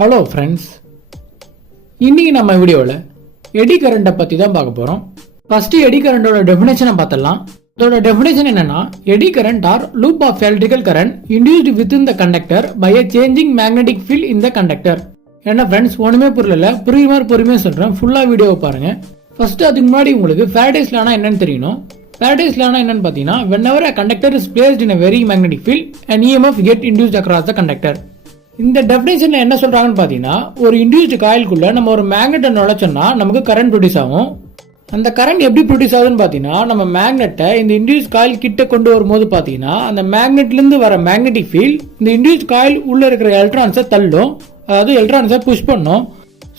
Hello friends, இன்னைக்கு நம்ம வீடியோவில் எடி கரண்ட்டை பற்றி தான் பார்க்க போகிறோம். ஃபஸ்ட்டு எடி கரண்டோட டெஃபினேஷனை பார்த்துடலாம். அதோட டெஃபினேஷன் என்னன்னா, eddy current or loop of electrical current induced within the conductor by a changing magnetic field in the conductor. என்ன ஃப்ரெண்ட்ஸ், ஒன்றுமே புரியல, புரியுற மாதிரி பொறுமையாக சொல்கிறேன், ஃபுல்லாக வீடியோவை பாருங்கள். ஃபஸ்ட்டு அதுக்கு முன்னாடி உங்களுக்கு ஃபேரடேஸ் லானா என்னன்னு தெரியணும். ஃபேரடேஸ் லானா என்னன்னு பார்த்தீங்கன்னா, whenever a conductor is placed in a very magnetic field, an EMF get induced across the conductor. இந்த டெஃபினேஷன்ல என்ன சொல்றாங்கன்னு பாத்தீங்கன்னா, ஒரு இன்டியூஸ்டு காயிலுக்குள்ள நம்ம ஒரு மேக்னெட்டை நுழைச்சோம்னா நமக்கு கரண்ட் ப்ரொடியூஸ் ஆகும். அந்த கரண்ட் எப்படி ப்ரொடியூஸ் ஆகுதுன்னு பாத்தீங்கன்னா, நம்ம மேக்னெட்டை இந்த இன்டியூஸ் காயில் கிட்ட கொண்டு வரும்போது பாத்தீங்கன்னா, அந்த மேக்னெட்ல இருந்து வர மேக்னெட்டிக் ஃபீல்ட் இந்த இன்டியூஸ் காயில் உள்ள இருக்கிற எலக்ட்ரான்ஸை தள்ளும், அதாவது எலக்ட்ரான்ஸை புஷ் பண்ணும்.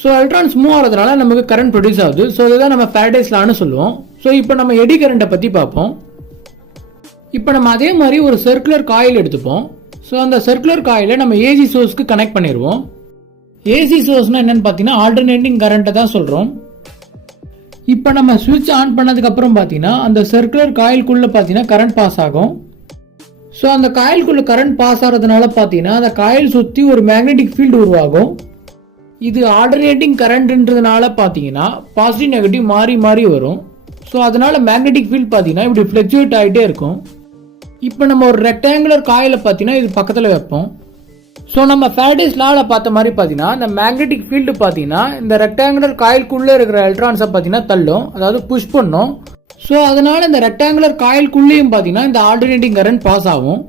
ஸோ எலக்ட்ரான்ஸ் மூவ் ஆகிறதுனால நமக்கு கரண்ட் ப்ரொடியூஸ் ஆகுது. ஸோ இதுதான் நம்ம ஃபேரடேஸ் லான்னு சொல்லுவோம். ஸோ இப்போ நம்ம எடி கரண்ட்டை பற்றி பார்ப்போம். இப்போ நம்ம அதே மாதிரி ஒரு சர்க்குலர் காயில் எடுத்துப்போம். ஸோ அந்த சர்க்குலர் காயிலை நம்ம ஏசி சோர்ஸ்க்கு கனெக்ட் பண்ணிடுவோம். ஏசி சோர்ஸ்னா என்னன்னு பார்த்தீங்கன்னா, ஆல்டர்னேட்டிங் கரண்ட்டை தான் சொல்கிறோம். இப்போ நம்ம சுவிட்ச் ஆன் பண்ணதுக்கு அப்புறம் பார்த்தீங்கன்னா, அந்த சர்க்குலர் காயிலுக்குள்ளே பார்த்தீங்கன்னா கரண்ட் பாஸ் ஆகும். ஸோ அந்த காயிலுக்குள்ள கரண்ட் பாஸ் ஆகிறதுனால பார்த்தீங்கன்னா, அந்த காயில் சுற்றி ஒரு மேக்னெட்டிக் ஃபீல்டு உருவாகும். இது ஆல்டர்னேட்டிங் கரண்ட்ன்றதுனால பார்த்தீங்கன்னா பாசிட்டிவ் நெகட்டிவ் மாறி மாறி வரும். ஸோ அதனால மேக்னெட்டிக் ஃபீல்ட் பார்த்தீங்கன்னா இப்படி ஃப்ளக்சுவேட் ஆகிட்டே இருக்கும். இப்போ நம்ம ஒரு ரெக்டாங்குலர் காயில பார்த்தீங்கன்னா இது பக்கத்தில் வைப்போம். ஸோ நம்ம ஃபேரடேஸ் லால பார்த்த மாதிரி பார்த்தீங்கன்னா, இந்த மேக்னெட்டிக் ஃபீல்டு பார்த்தீங்கன்னா இந்த ரெக்டாங்குலர் காயிலுக்குள்ளே இருக்கிற எலக்ட்ரான்ஸை பார்த்தீங்கன்னா தள்ளும், அதாவது புஷ் பண்ணும். ஸோ அதனால இந்த ரெக்டாங்குலர் காயிலுக்குள்ளேயும் பார்த்தீங்கன்னா இந்த ஆல்டர்னேட்டிங் கரண்ட் பாஸ் ஆகும்.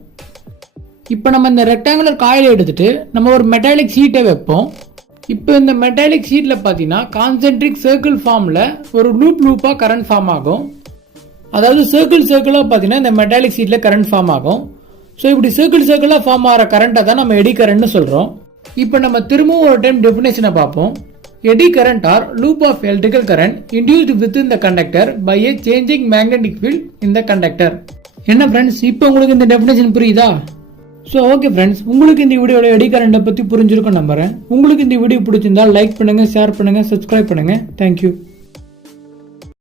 இப்போ நம்ம இந்த ரெக்டாங்குலர் காயிலை எடுத்துட்டு நம்ம ஒரு மெட்டாலிக் ஷீட்டை வைப்போம். இப்போ இந்த மெட்டாலிக் ஷீட்டில் பார்த்தீங்கன்னா கான்சென்ட்ரிக் சர்க்கிள் ஃபார்மில் ஒரு லூப்பாக கரண்ட் ஃபார்ம் ஆகும். அதாவது சர்க்கிளாக பார்த்தீங்கன்னா இந்த மெட்டாலிக் ஷீட்டில் கரண்ட் ஃபார்ம் ஆகும். ஸோ இப்படி சர்க்கிளாக ஃபார்ம் ஆகிற கரண்ட்டை தான் நம்ம எடி கரண்ட்னு சொல்கிறோம். இப்போ நம்ம திரும்பவும் ஒரு டைம் டெஃபினேஷனை பார்ப்போம். Eddy current or loop of electrical current induced within the conductor by a changing magnetic field in the conductor. என்ன ஃப்ரெண்ட்ஸ், இப்போ உங்களுக்கு இந்த டெஃபினேஷன் புரியுதா? ஸோ ஓகே ஃப்ரெண்ட்ஸ், உங்களுக்கு இந்த வீடியோட எடி கரண்ட்டை பற்றி புரிஞ்சிருக்கும் நம்புறேன். உங்களுக்கு இந்த வீடியோ பிடிச்சிருந்தால் லைக் பண்ணுங்கள், ஷேர் பண்ணுங்கள், சப்ஸ்கிரைப் பண்ணுங்கள். தேங்க்யூ.